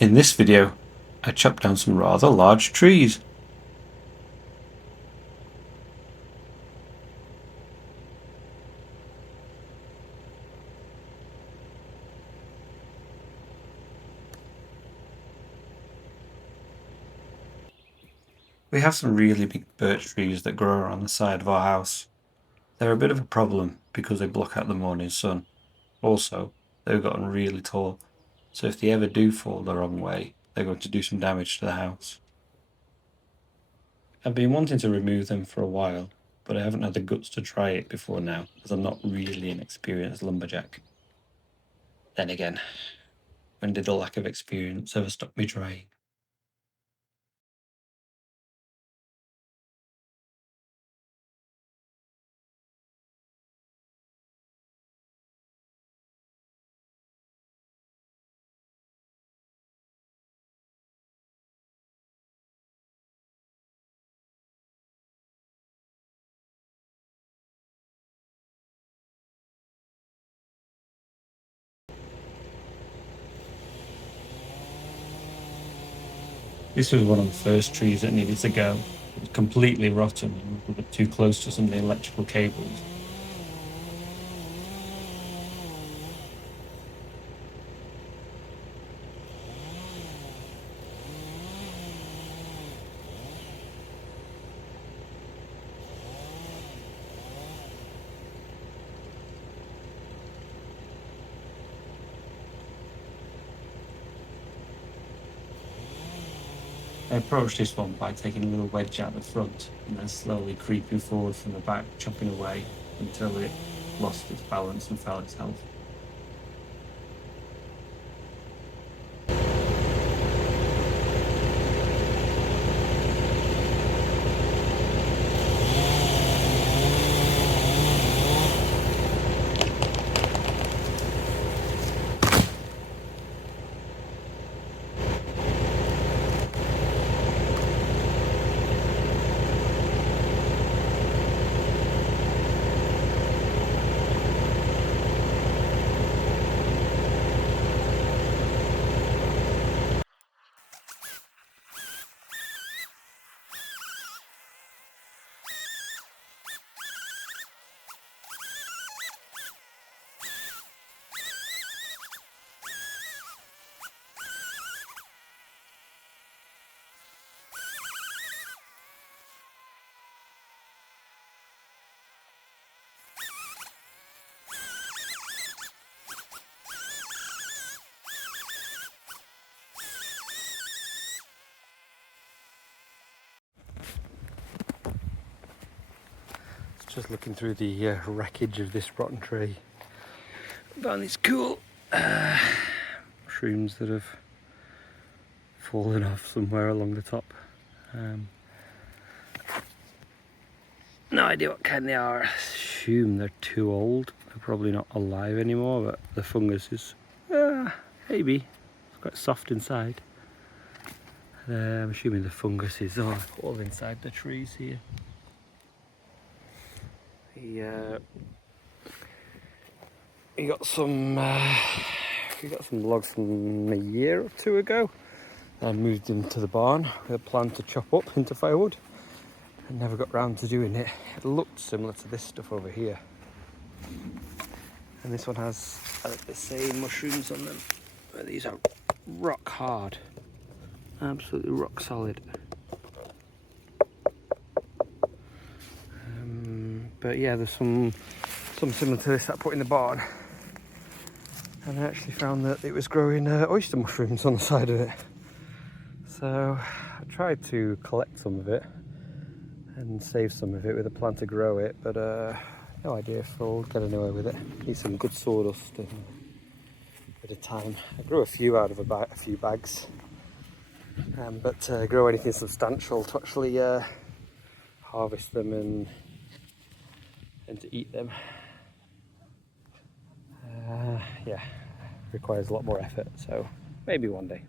In this video, I chopped down some rather large trees. We have some really big birch trees that grow around the side of our house. They're a bit of a problem because they block out the morning sun. Also, they've gotten really tall, so if they ever do fall the wrong way, they're going to do some damage to the house. I've been wanting to remove them for a while, but I haven't had the guts to try it before now, as I'm not really an experienced lumberjack. Then again, when did the lack of experience ever stop me trying? This was one of the first trees that needed to go. It was completely rotten and a bit too close to some of the electrical cables. I approached this one by taking a little wedge out the front and then slowly creeping forward from the back, chopping away until it lost its balance and fell itself. Just looking through the wreckage of this rotten tree. Found these cool shrooms that have fallen off somewhere along the top. No idea what kind they are. I assume they're too old. They're probably not alive anymore, but the fungus is maybe. It's quite soft inside. I'm assuming the fungus is all inside the trees here. We got some logs from a year or two ago. I moved them to the barn with a plan to chop up into firewood. I never got round to doing it. It looked similar to this stuff over here. And this one has the same mushrooms on them. These are rock hard. Absolutely rock solid. But yeah, there's some similar to this that I put in the barn. And I actually found that it was growing oyster mushrooms on the side of it. So I tried to collect some of it and save some of it with a plan to grow it, but no idea if I'll get anywhere with it. Need some good sawdust and a bit of time. I grew a few out of a few bags, but to grow anything substantial, to actually harvest them and to eat them, yeah, requires a lot more effort, so maybe one day.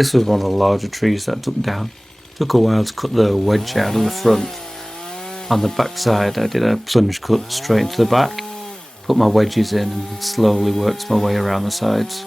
This was one of the larger trees that I took down. Took a while to cut the wedge out of the front. On the back side I did a plunge cut straight into the back, put my wedges in and slowly worked my way around the sides.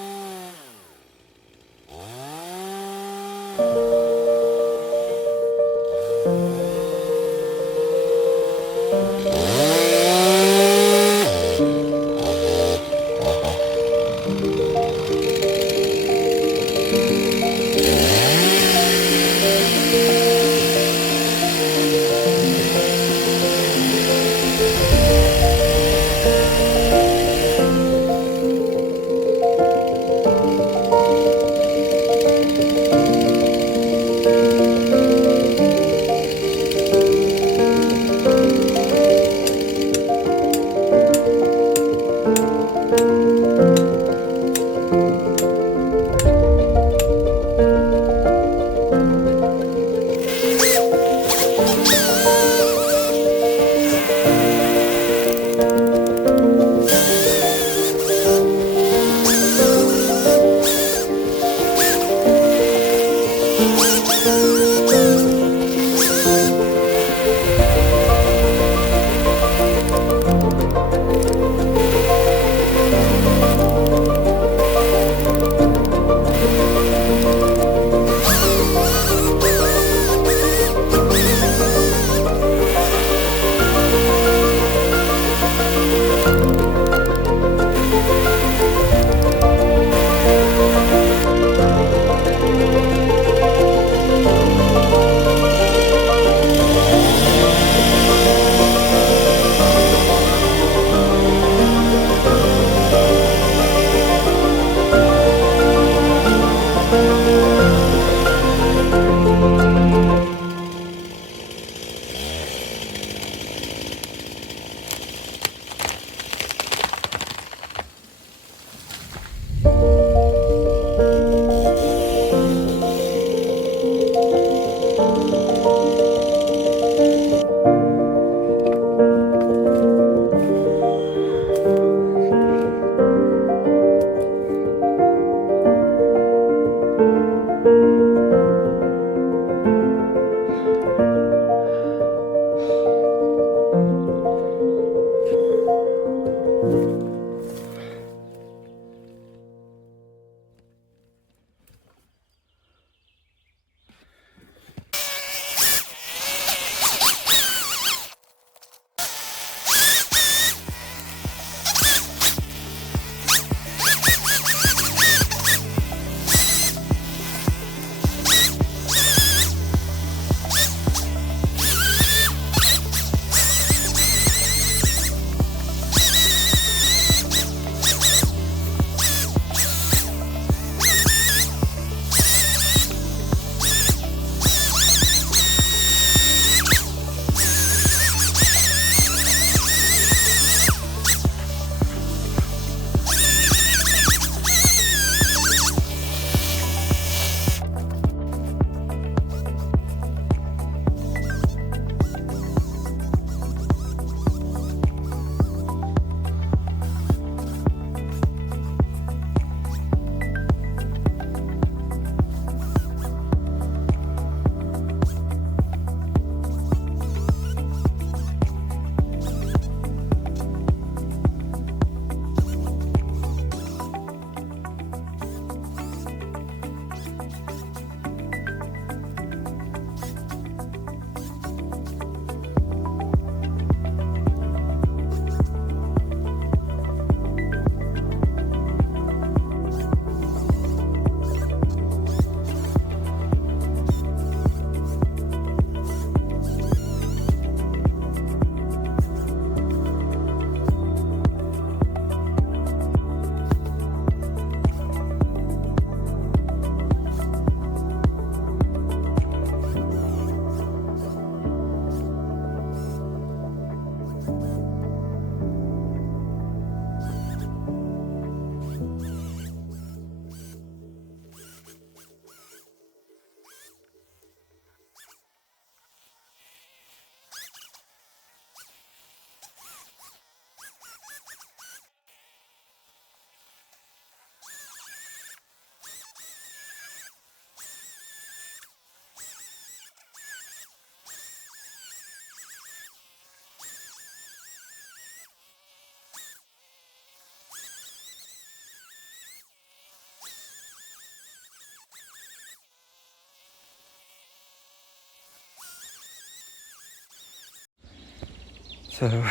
So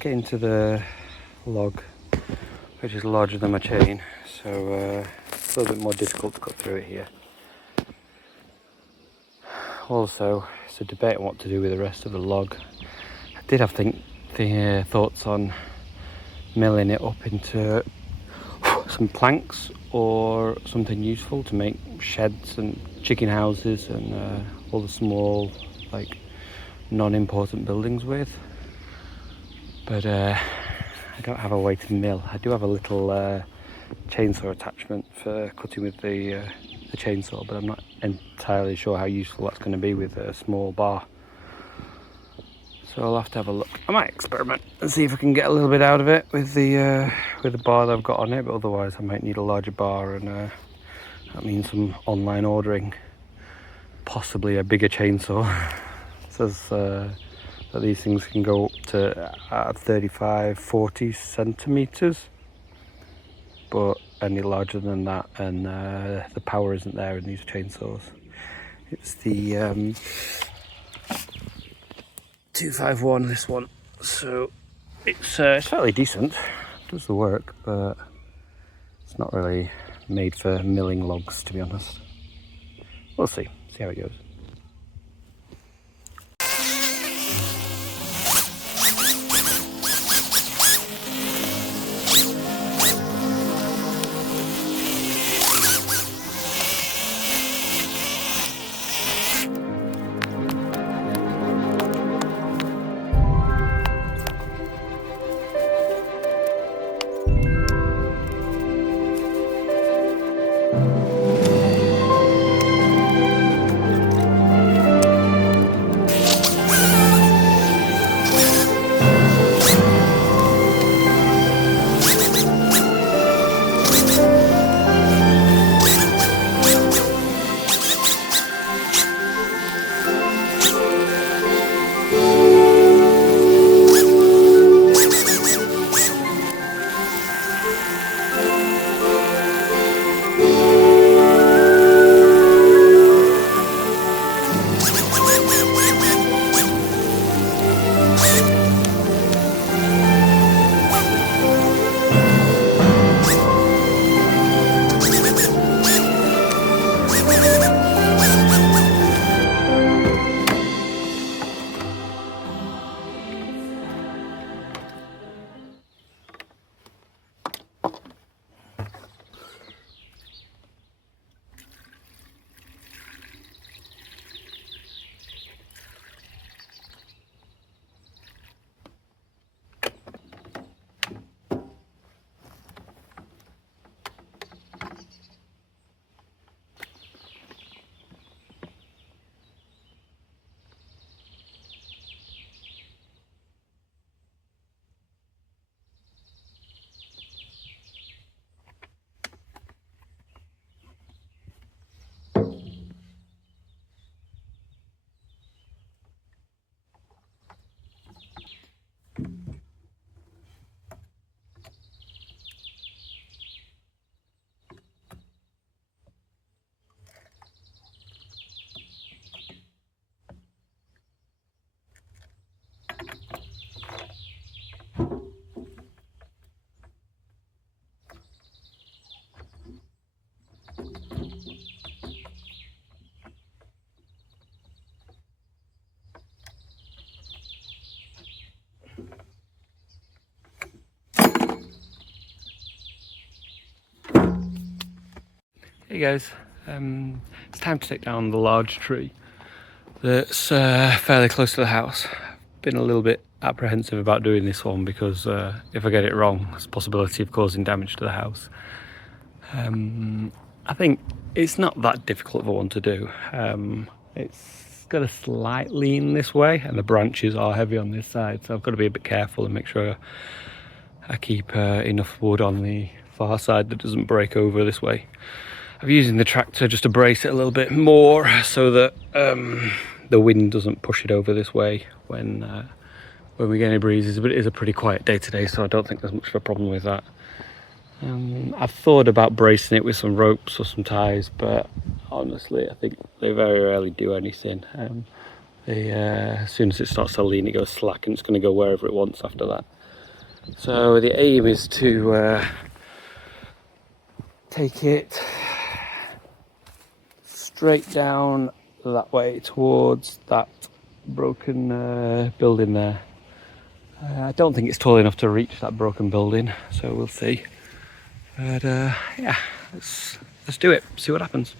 getting to the log, which is larger than my chain, so it's a little bit more difficult to cut through it here. Also, it's a debate on what to do with the rest of the log. I did have the thoughts on milling it up into some planks or something useful to make sheds and chicken houses and all the small, like, non-important buildings with. But I don't have a way to mill. I do have a little chainsaw attachment for cutting with the chainsaw, but I'm not entirely sure how useful that's going to be with a small bar. So I'll have to have a look. I might experiment and see if I can get a little bit out of it with the bar that I've got on it, but otherwise I might need a larger bar, and that means some online ordering. Possibly a bigger chainsaw. It says that these things can go up to 35-40 centimeters, but any larger than that, and the power isn't there in these chainsaws. It's the 251, this one, so it's fairly decent, does the work, but it's not really made for milling logs, to be honest. We'll see how it goes. Hey guys, it's time to take down the large tree that's fairly close to the house. I've been a little bit apprehensive about doing this one because if I get it wrong, there's a possibility of causing damage to the house. I think it's not that difficult of a one to do. It's got a slight lean this way and the branches are heavy on this side, so I've got to be a bit careful and make sure I keep enough wood on the far side that doesn't break over this way. I'm using the tractor just to brace it a little bit more so that the wind doesn't push it over this way when we get any breezes, but it is a pretty quiet day today, so I don't think there's much of a problem with that. I've thought about bracing it with some ropes or some ties, but honestly I think they very rarely do anything. As soon as it starts to lean, it goes slack, and it's going to go wherever it wants after that. So the aim is to take it straight down that way towards that broken building there. I don't think it's tall enough to reach that broken building, so we'll see. But yeah, let's do it, see what happens.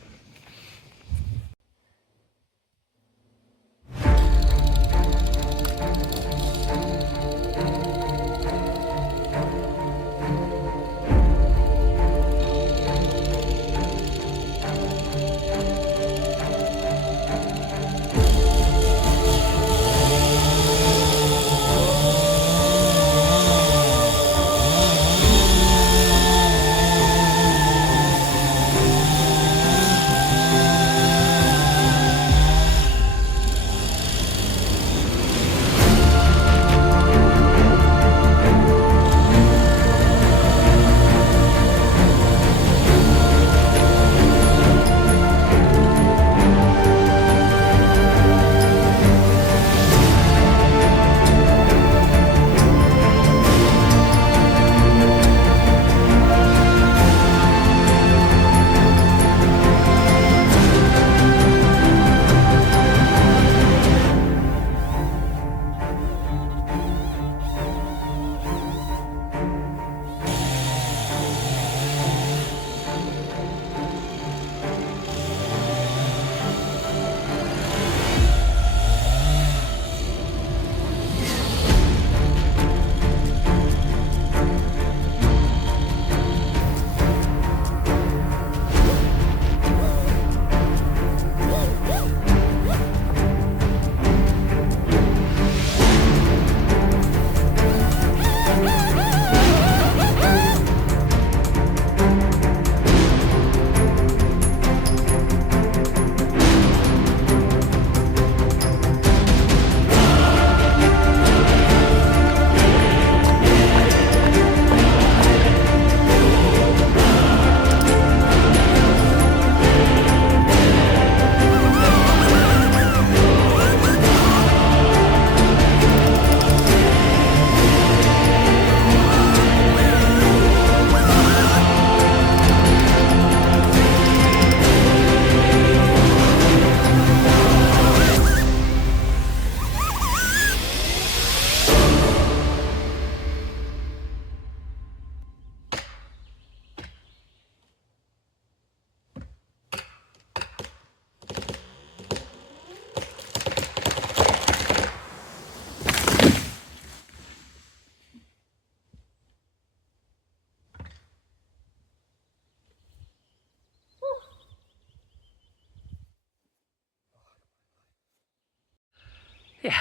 Yeah,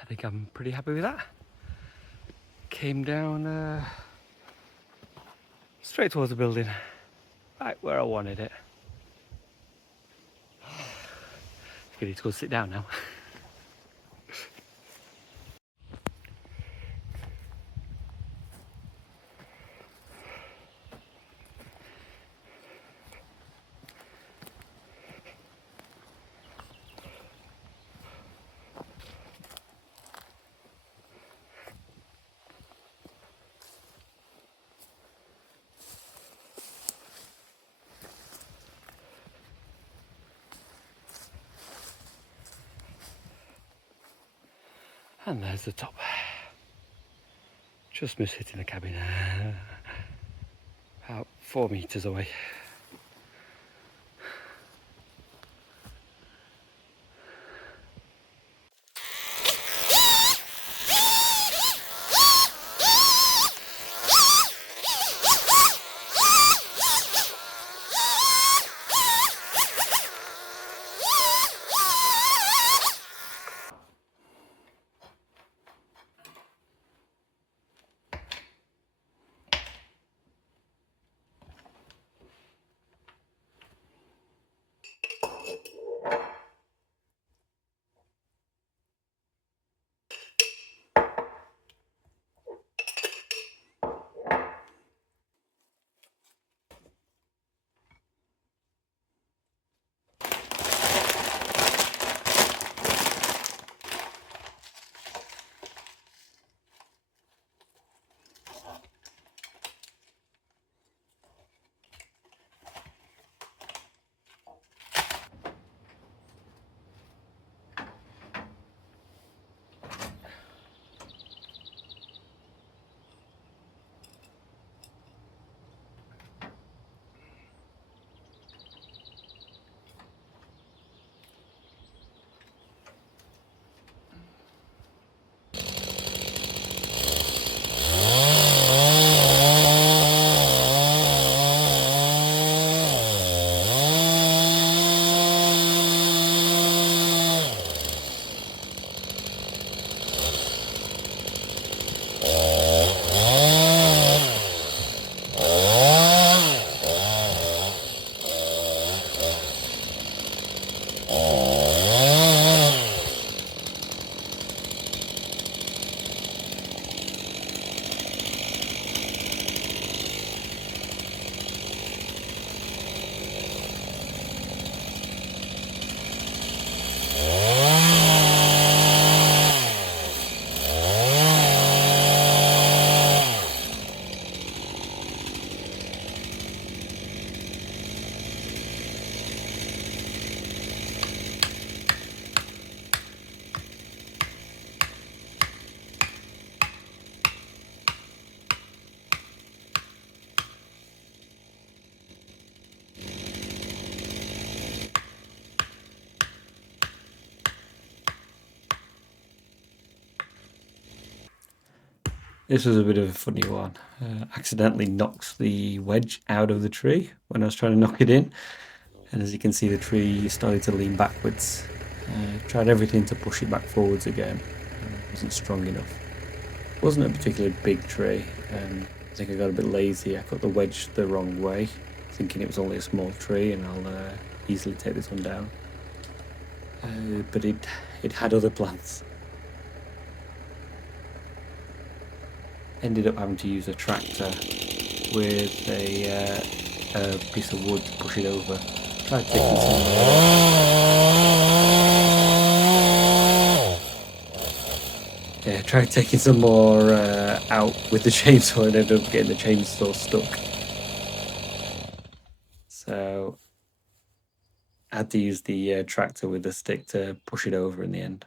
I think I'm pretty happy with that. Came down straight towards the building, right where I wanted it. I need to go sit down now. And there's the top. Just missed hitting the cabin. About 4 meters away. This was a bit of a funny one. Accidentally knocked the wedge out of the tree when I was trying to knock it in. And as you can see, the tree started to lean backwards. Tried everything to push it back forwards again. Wasn't strong enough. Wasn't a particularly big tree. I think I got a bit lazy. I cut the wedge the wrong way, thinking it was only a small tree and I'll easily take this one down. But it had other plans. Ended up having to use a tractor with a piece of wood to push it over. Tried taking some more out with the chainsaw and ended up getting the chainsaw stuck. So I had to use the tractor with the stick to push it over in the end.